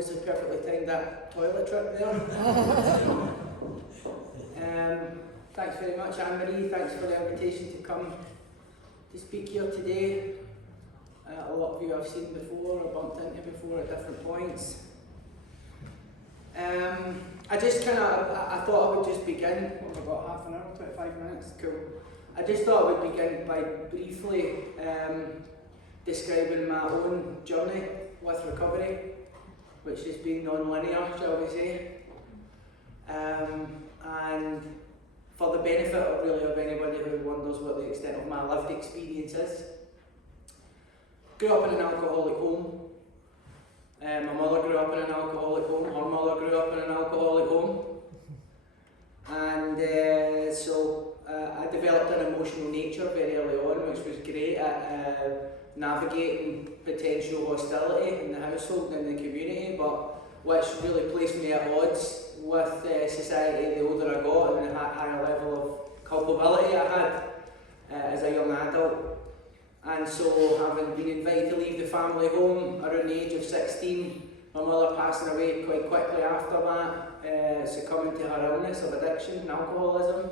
obviously perfectly timed that toilet trip there. Thanks very much, Anne-Marie. Thanks for the invitation to come to speak here today. A lot of you I've seen before or bumped into before at different points. I thought I would just begin. What have I got? Half an hour, 25 minutes? Cool. I just thought I would begin by briefly describing my own journey with recovery, which has been non-linear, shall we say. And for the benefit of anybody who wonders what the extent of my lived experience is. Grew up in an alcoholic home. My mother grew up in an alcoholic home, her mother grew up in an alcoholic home. And so I developed an emotional nature very early on, which was great at navigating potential hostility in the household and in the community, but which really placed me at odds with society the older I got and the higher level of culpability I had as a young adult. And so, having been invited to leave the family home around the age of 16, my mother passing away quite quickly after that, succumbing to her illness of addiction and alcoholism,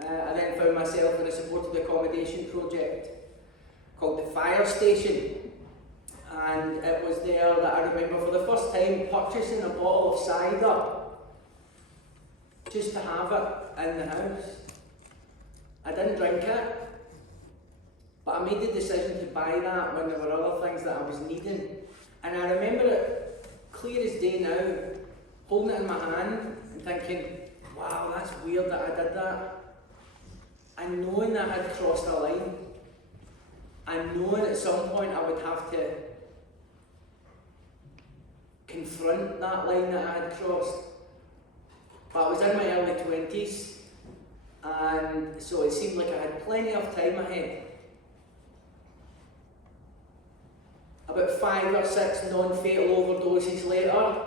I then found myself in a supported accommodation project called the Fire Station. And it was there that I remember for the first time purchasing a bottle of cider just to have it in the house. I didn't drink it, but I made the decision to buy that when there were other things that I was needing. And I remember it clear as day now, holding it in my hand and thinking, wow, that's weird that I did that. And knowing that I had crossed a line, and knowing at some point I would have to confront that line that I had crossed. But I was in my early 20s, and so it seemed like I had plenty of time ahead. About 5 or 6 non-fatal overdoses later,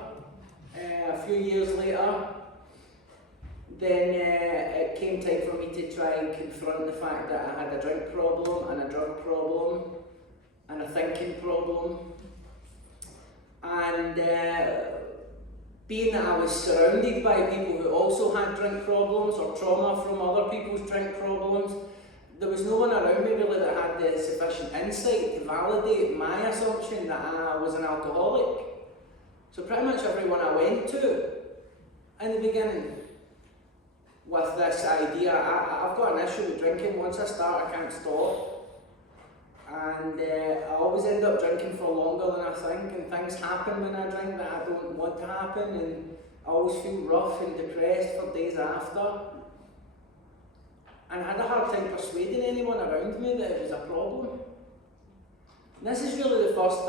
a few years later, then it came time for me to try and confront the fact that I had a drink problem and a drug problem and a thinking problem. And being that I was surrounded by people who also had drink problems or trauma from other people's drink problems, there was no one around me really that had the sufficient insight to validate my assumption that I was an alcoholic. So pretty much everyone I went to in the beginning with this idea, I've got an issue with drinking. Once I start, I can't stop. And I always end up drinking for longer than I think, and things happen when I drink that I don't want to happen, and I always feel rough and depressed for days after. And I had a hard time persuading anyone around me that it was a problem. And this is really the first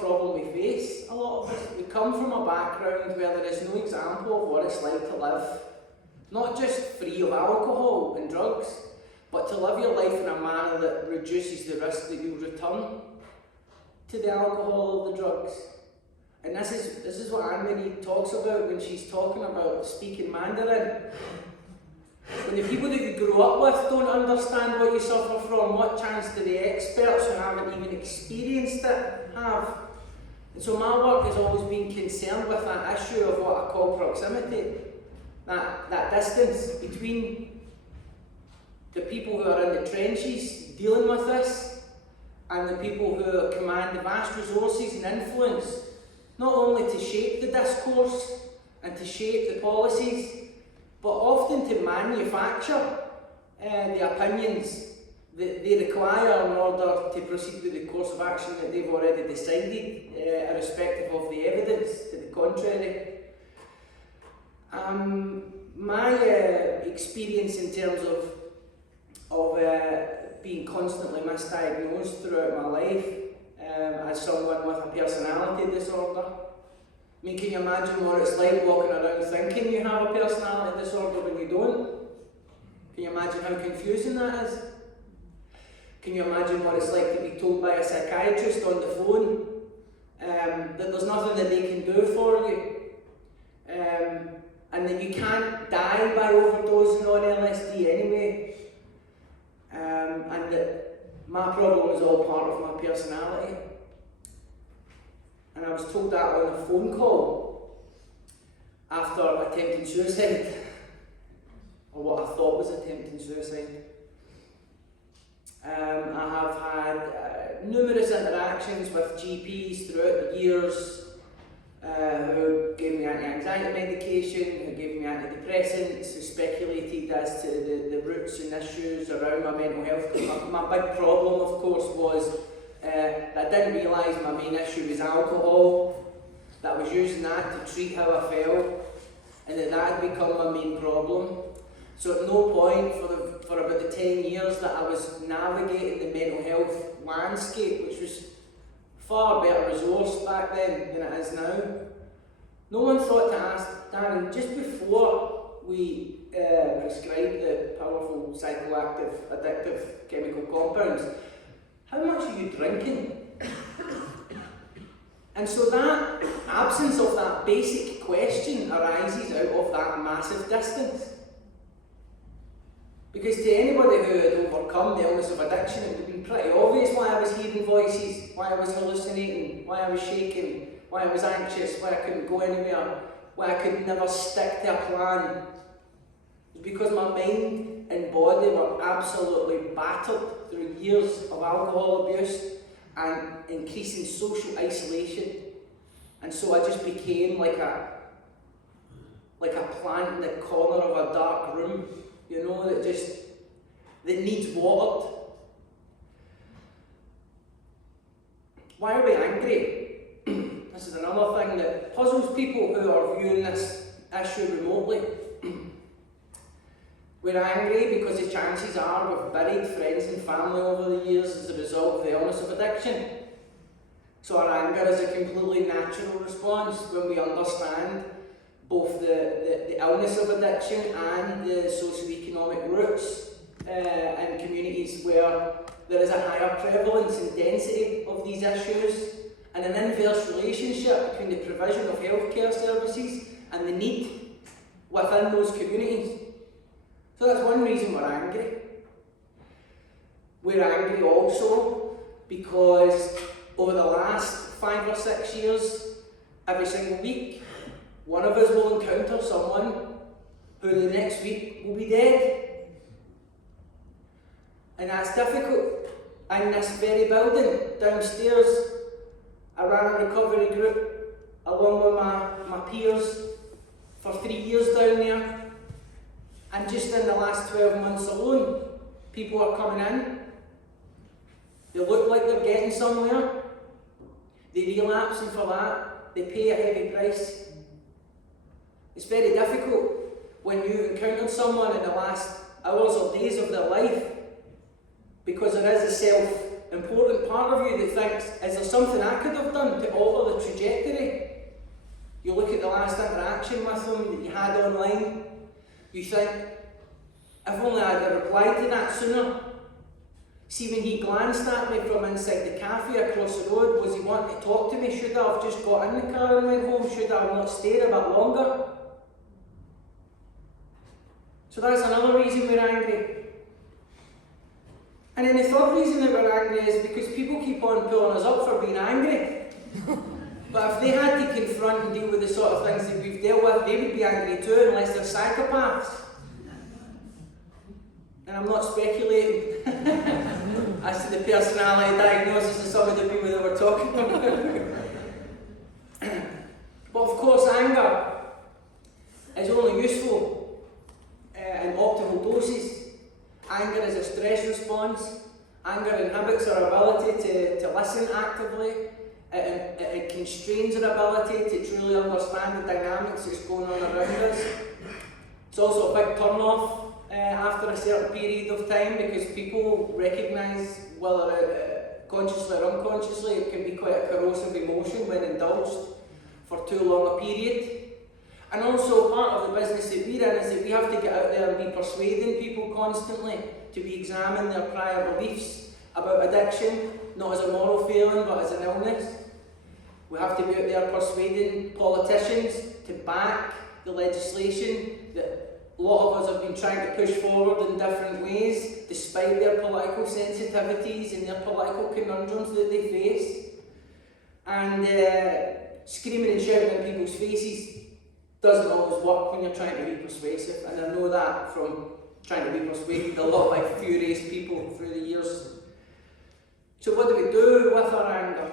problem we face, a lot of us. We come from a background where there is no example of what it's like to live, not just free of alcohol and drugs, but to live your life in a manner that reduces the risk that you'll return to the alcohol or the drugs. And this is what Anne-Marie talks about when she's talking about speaking Mandarin. When the people that you grew up with don't understand what you suffer from, what chance do the experts who haven't even experienced it have? And so my work has always been concerned with that issue of what I call proximity, that distance between the people who are in the trenches dealing with this and the people who command the vast resources and influence, not only to shape the discourse and to shape the policies, but often to manufacture the opinions that they require in order to proceed with the course of action that they've already decided, irrespective of the evidence to the contrary. My experience in terms of being constantly misdiagnosed throughout my life as someone with a personality disorder. I mean, can you imagine what it's like walking around thinking you have a personality disorder when you don't? Can you imagine how confusing that is? Can you imagine what it's like to be told by a psychiatrist on the phone that there's nothing that they can do for you, and that you can't die by overdosing on LSD anyway, and that my problem is all part of my personality? and I was told that on a phone call after attempting suicide, or what I thought was attempting suicide. I have had numerous interactions with GPs throughout the years who gave me anti-anxiety medication, who gave me antidepressants, who speculated as to the roots and issues around my mental health. My big problem, of course, was that I didn't realise my main issue was alcohol, that I was using that to treat how I felt, and that had become my main problem. So at no point for about the 10 years that I was navigating the mental health landscape, which was far better resourced back then than it is now, no one thought to ask, Darren, just before we prescribed the powerful psychoactive addictive chemical compounds, how much are you drinking? And so that absence of that basic question arises out of that massive distance. Because to anybody who had overcome the illness of addiction, it would have been pretty obvious why I was hearing voices, why I was hallucinating, why I was shaking, why I was anxious, why I couldn't go anywhere, why I could never stick to a plan. It was because my mind and body were absolutely battered through years of alcohol abuse and increasing social isolation. And so I just became like a plant in the corner of a dark room, you know, that needs watered. Why are we angry? This is another thing that puzzles people who are viewing this issue remotely. We're angry because the chances are we've buried friends and family over the years as a result of the illness of addiction. So our anger is a completely natural response when we understand both the illness of addiction and the socio-economic roots in communities where there is a higher prevalence and density of these issues, and an inverse relationship between the provision of healthcare services and the need within those communities. So that's one reason we're angry. We're angry also because over the last 5 or 6 years, every single week, one of us will encounter someone who the next week will be dead. And that's difficult. In this very building, downstairs, I ran a recovery group along with my peers for 3 years down there. And just in the last 12 months alone, people are coming in. They look like they're getting somewhere. They relapse, and for that, they pay a heavy price. It's very difficult when you've encountered someone in the last hours or days of their life, because there is a self-important part of you that thinks, is there something I could have done to alter the trajectory? You look at the last interaction with them that you had online, you think, if only I'd have replied to that sooner. See, when he glanced at me from inside the cafe across the road, was he wanting to talk to me? Should I have just got in the car and went home? Should I have not stayed a bit longer? So that's another reason we're angry. And then the third reason that we're angry is because people keep on pulling us up for being angry. But if they had to confront and deal with the sort of things that we've dealt with, they would be angry too, unless they're psychopaths. And I'm not speculating as to the personality diagnosis of some of the people that we're talking about. But of course, anger is only useful in optimal doses. Anger is a stress response. Anger inhibits our ability to listen actively. It constrains our ability to truly understand the dynamics that's going on around us. It's also a big turn-off after a certain period of time, because people recognise, whether consciously or unconsciously, it can be quite a corrosive emotion when indulged for too long a period. And also part of the business that we're in is that we have to get out there and be persuading people constantly to re-examine their prior beliefs about addiction, not as a moral failing but as an illness. We have to be out there persuading politicians to back the legislation that a lot of us have been trying to push forward in different ways, despite their political sensitivities and their political conundrums that they face. And screaming and shouting in people's faces doesn't always work when you're trying to be persuasive, and I know that from trying to be persuaded a lot by furious people through the years. So what do we do with our anger?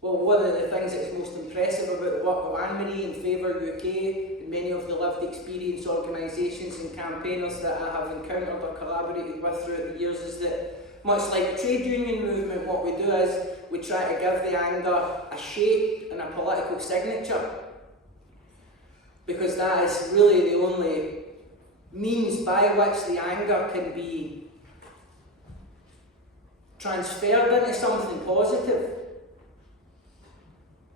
Well, one of the things that's most impressive about the work of Anne-Marie and Favour UK and many of the lived experience organisations and campaigners that I have encountered or collaborated with throughout the years is that, much like the trade union movement, what we do is we try to give the anger a shape and a political signature, because that is really the only means by which the anger can be transferred into something positive.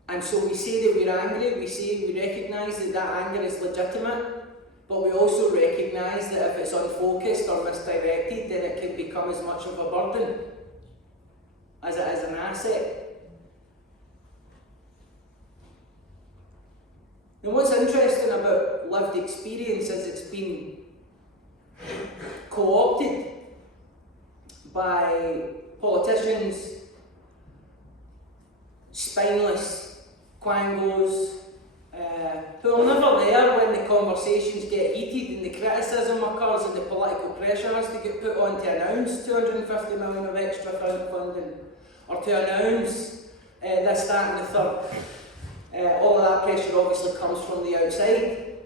And so we say that we're angry, we recognise that that anger is legitimate, but we also recognise that if it's unfocused or misdirected, then it can become as much of a burden as it is an asset. And what's interesting about lived experience is it's been co-opted by politicians, spineless quangos, who are never there when the conversations get heated and the criticism occurs and the political pressure has to get put on to announce 250 million of extra funding, or to announce this, that and the third. All of that pressure obviously comes from the outside.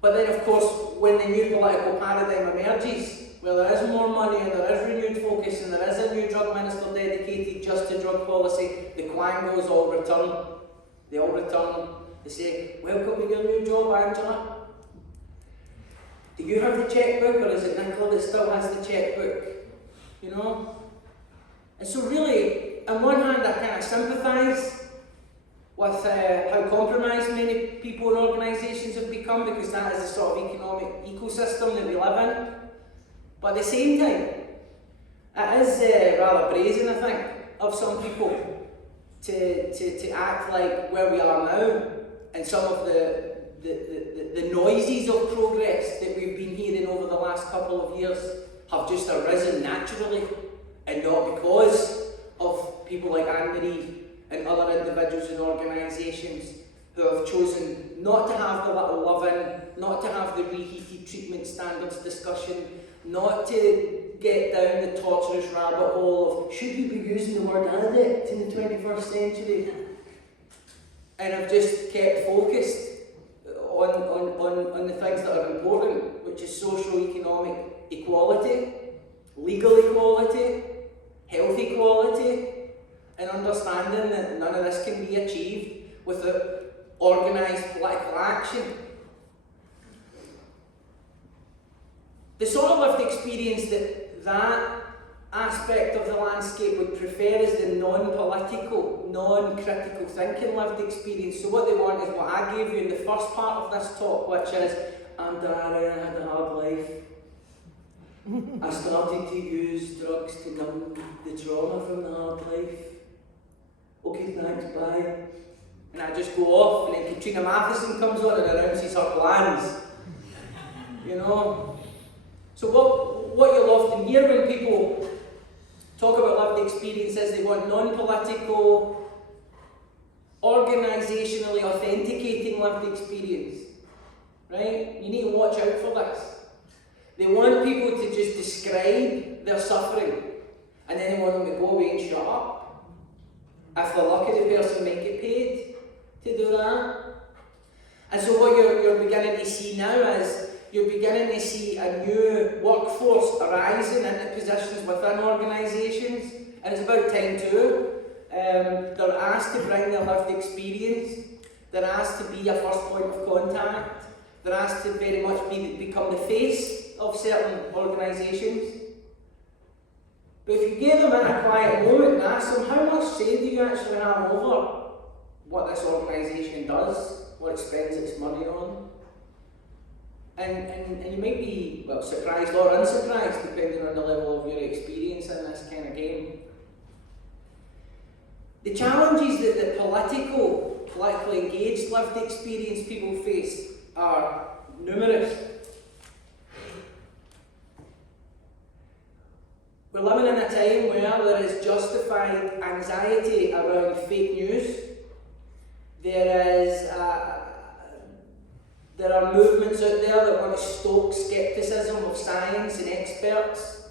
But then of course, when the new political paradigm emerges, where there is more money and there is renewed focus and there is a new drug minister dedicated just to drug policy, the quangos all return. They all return. They say, "Welcome to your new job, Angela. Do you have the checkbook, or is it Nicola that still has the checkbook?" You know? And so really, on one hand, I kind of sympathise with how compromised many people and organisations have become, because that is the sort of economic ecosystem that we live in. But at the same time, it is rather brazen, I think, of some people to act like where we are now, and some of the noises of progress that we've been hearing over the last couple of years have just arisen naturally, and not because of people like Anne-Marie and other individuals and organisations who have chosen not to have the little love-in, not to have the reheated treatment standards discussion, not to get down the torturous rabbit hole of should we be using the word addict in the 21st century, and have just kept focused on the things that are important, which is socio-economic equality, legal equality, health equality, and understanding that none of this can be achieved without organised political action. The sort of lived experience that aspect of the landscape would prefer is the non-political, non-critical thinking lived experience. So what they want is what I gave you in the first part of this talk, which is, "I'm Darren, I had a hard life. I started to use drugs to numb the trauma from the hard life. Okay, thanks, bye." And I just go off, and then Katrina Matheson comes on and announces her plans. You know? So what you'll often hear when people talk about lived experiences, they want non-political, organisationally authenticating lived experience. Right? You need to watch out for this. They want people to just describe their suffering, and then they want them to go away and shut up. If they're lucky, the person might get paid to do that. And so what you're beginning to see now is you're beginning to see a new workforce arising into positions within organisations, and it's about time too. They're asked to bring their lived experience, they're asked to be a first point of contact, they're asked to very much become the face of certain organisations. But if you give them in a quiet moment and ask them, how much say do you actually have over what this organisation does, what it spends its money on? And you might be, well, surprised or unsurprised, depending on the level of your experience in this kind of game. The challenges that the politically engaged lived experience people face are numerous. We're living in a time where there is justified anxiety around fake news. There are movements out there that want to stoke scepticism of science and experts.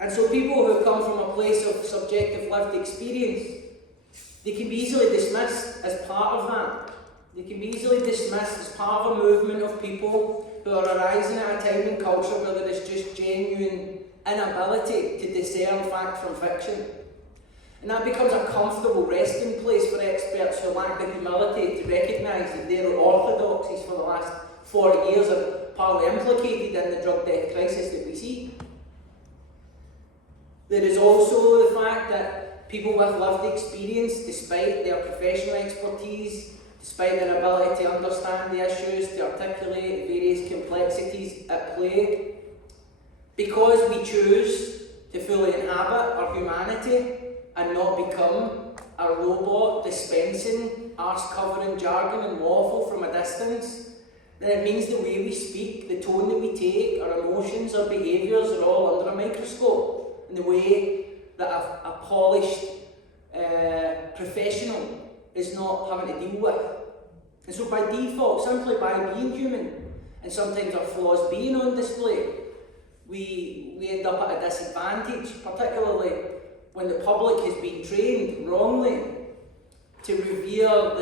And so people who come from a place of subjective lived experience, they can be easily dismissed as part of that. They can be easily dismissed as part of a movement of people who are arising at a time in culture where there is just genuine inability to discern fact from fiction. And that becomes a comfortable resting place for experts who lack the humility to recognise that their orthodoxies for the last 40 years are partly implicated in the drug death crisis that we see. There is also the fact that people with lived experience, despite their professional expertise, despite their ability to understand the issues, to articulate various complexities at play, because we choose to fully inhabit our humanity and not become a robot dispensing arse-covering jargon and waffle from a distance, then it means the way we speak, the tone that we take, our emotions, our behaviours are all under a microscope in the way that a polished professional is not having to deal with. And so by default, simply by being human, and sometimes our flaws being on display, we end up at a disadvantage, particularly when the public has been trained wrongly to revere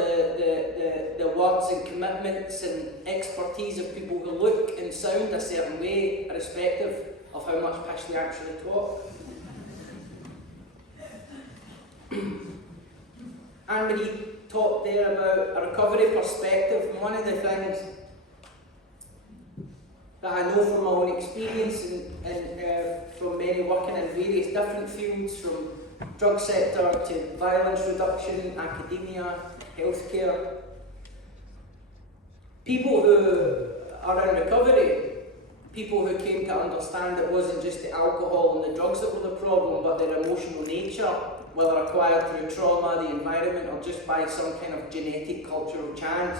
the words and commitments and expertise of people who look and sound a certain way, irrespective of how much pish they actually talk. Anne-Marie talked there about a recovery perspective, and one of the things that I know from my own experience and from many working in various different fields, from drug sector to violence reduction, academia, healthcare, people who are in recovery, people who came to understand it wasn't just the alcohol and the drugs that were the problem, but their emotional nature, whether acquired through trauma, the environment, or just by some kind of genetic cultural chance.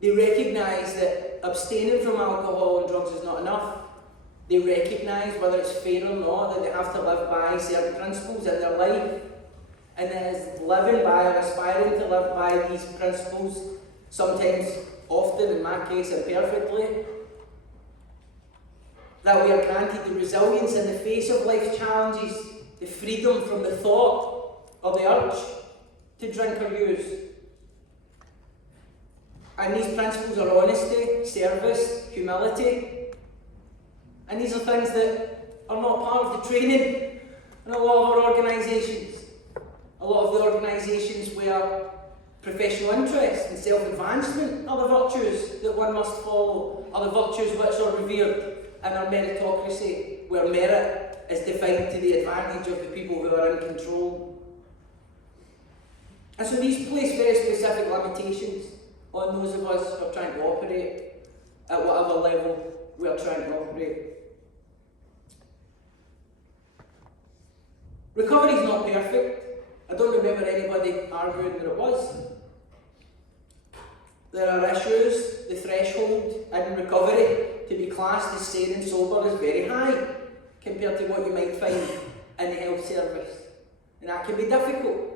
They recognise that abstaining from alcohol and drugs is not enough. They recognise, whether it's fair or not, that they have to live by certain principles in their life. And that is living by or aspiring to live by these principles, sometimes, often, in my case, imperfectly, that we are granted the resilience in the face of life's challenges, the freedom from the thought or the urge to drink or use. And these principles are honesty, service, humility. And these are things that are not part of the training in a lot of our organisations. A lot of the organisations where professional interest and self-advancement are the virtues that one must follow, are the virtues which are revered in our meritocracy, where merit is defined to the advantage of the people who are in control. And so these place very specific limitations on those of us who are trying to operate at whatever level we are trying to operate. Recovery is not perfect. I don't remember anybody arguing that it was. There are issues. The threshold in recovery to be classed as sane and sober is very high compared to what you might find in the health service. And that can be difficult.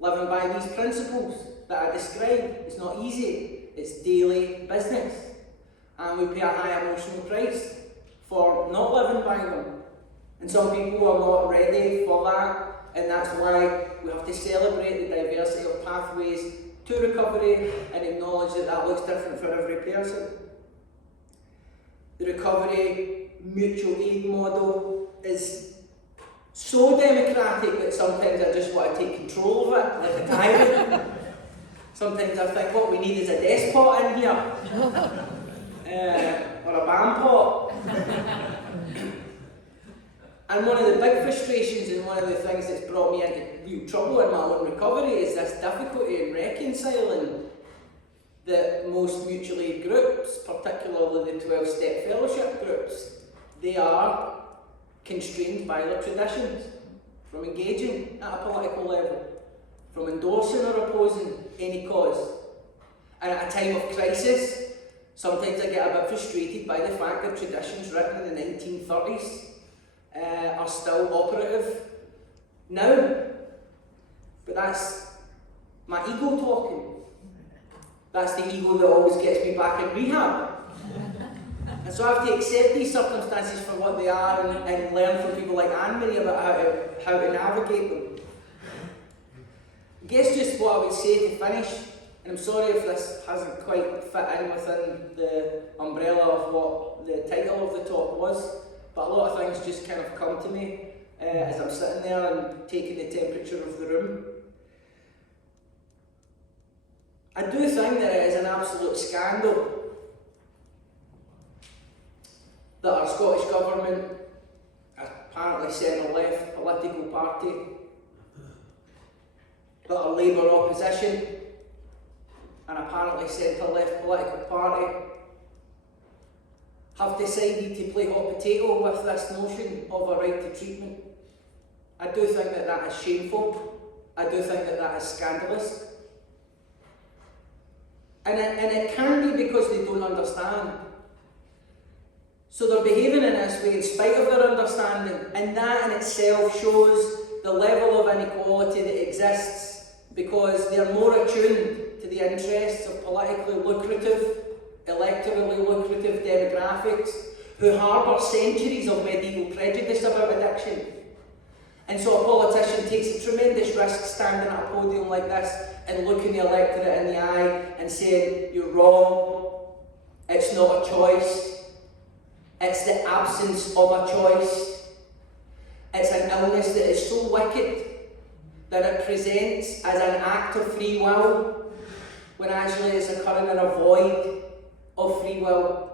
Living by these principles that I described, it's not easy. It's daily business. And we pay a high emotional price for not living by them. And some people are not ready for that, and that's why we have to celebrate the diversity of pathways to recovery and acknowledge that that looks different for every person. The recovery mutual aid model is so democratic that sometimes I just want to take control of it, like a tyrant. Sometimes I think what we need is a despot in here, or a bampot. And one of the big frustrations and one of the things that's brought me into real trouble in my own recovery is this difficulty in reconciling that most mutual aid groups, particularly the 12-step fellowship groups, they are constrained by their traditions from engaging at a political level, from endorsing or opposing any cause. And at a time of crisis, Sometimes I get a bit frustrated by the fact that traditions written in the 1930s are still operative now. But that's my ego talking. That's the ego that always gets me back in rehab. And so I have to accept these circumstances for what they are and learn from people like Anne-Marie about how to navigate them. I guess just what I would say to finish, and I'm sorry if this hasn't quite fit in within the umbrella of what the title of the talk was, but a lot of things just kind of come to me as I'm sitting there and taking the temperature of the room. I do think that it is an absolute scandal that our Scottish Government, apparently centre-left political party, that our Labour opposition, an apparently centre-left political party, have decided to play hot potato with this notion of a right to treatment. I do think that that is shameful. I do think that that is scandalous. And it can be because they don't understand. So they're behaving in this way in spite of their understanding, and that in itself shows the level of inequality that exists, because they're more attuned to the interests of politically lucrative, electorally lucrative demographics who harbour centuries of medieval prejudice about addiction. And so a politician takes a tremendous risk standing at a podium like this and looking the electorate in the eye and saying, "You're wrong, it's not a choice, it's the absence of a choice, it's an illness that is so wicked that it presents as an act of free will when actually it's occurring in a void of free will."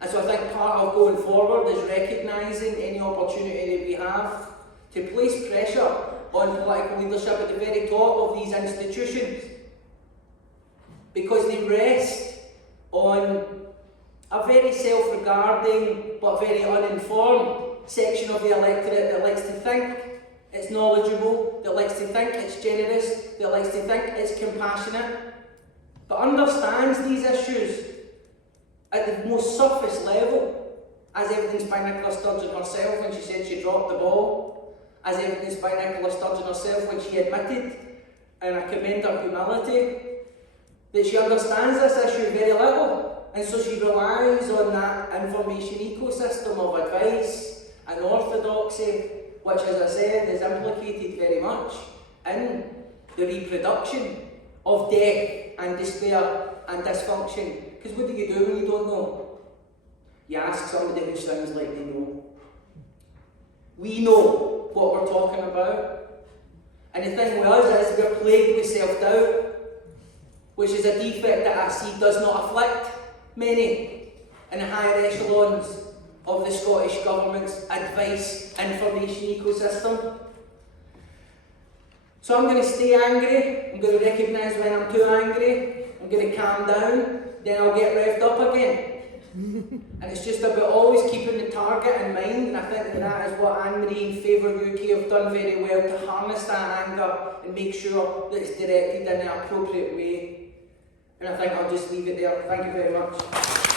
And so I think part of going forward is recognising any opportunity that we have to place pressure on political leadership at the very top of these institutions, because they rest on a very self-regarding but very uninformed section of the electorate that likes to think it's knowledgeable, that likes to think it's generous, that likes to think it's compassionate, but understands these issues at the most surface level, as evidenced by Nicola Sturgeon herself when she said she dropped the ball, as evidenced by Nicola Sturgeon herself when she admitted, and I commend her humility, that she understands this issue very little, and so she relies on that information ecosystem of advice and orthodoxy, which, as I said, is implicated very much in the reproduction of death and despair and dysfunction. Because what do you do when you don't know? You ask somebody who sounds like they know. We know what we're talking about. And the thing with us is we're plagued with self-doubt, which is a defect that I see does not afflict many in the higher echelons of the Scottish Government's advice information ecosystem. So I'm going to stay angry, I'm going to recognise when I'm too angry, I'm going to calm down, then I'll get revved up again. And it's just about always keeping the target in mind, and I think that is what Anne-Marie and Favour UK have done very well, to harness that anger and make sure that it's directed in the appropriate way. And I think I'll just leave it there. Thank you very much.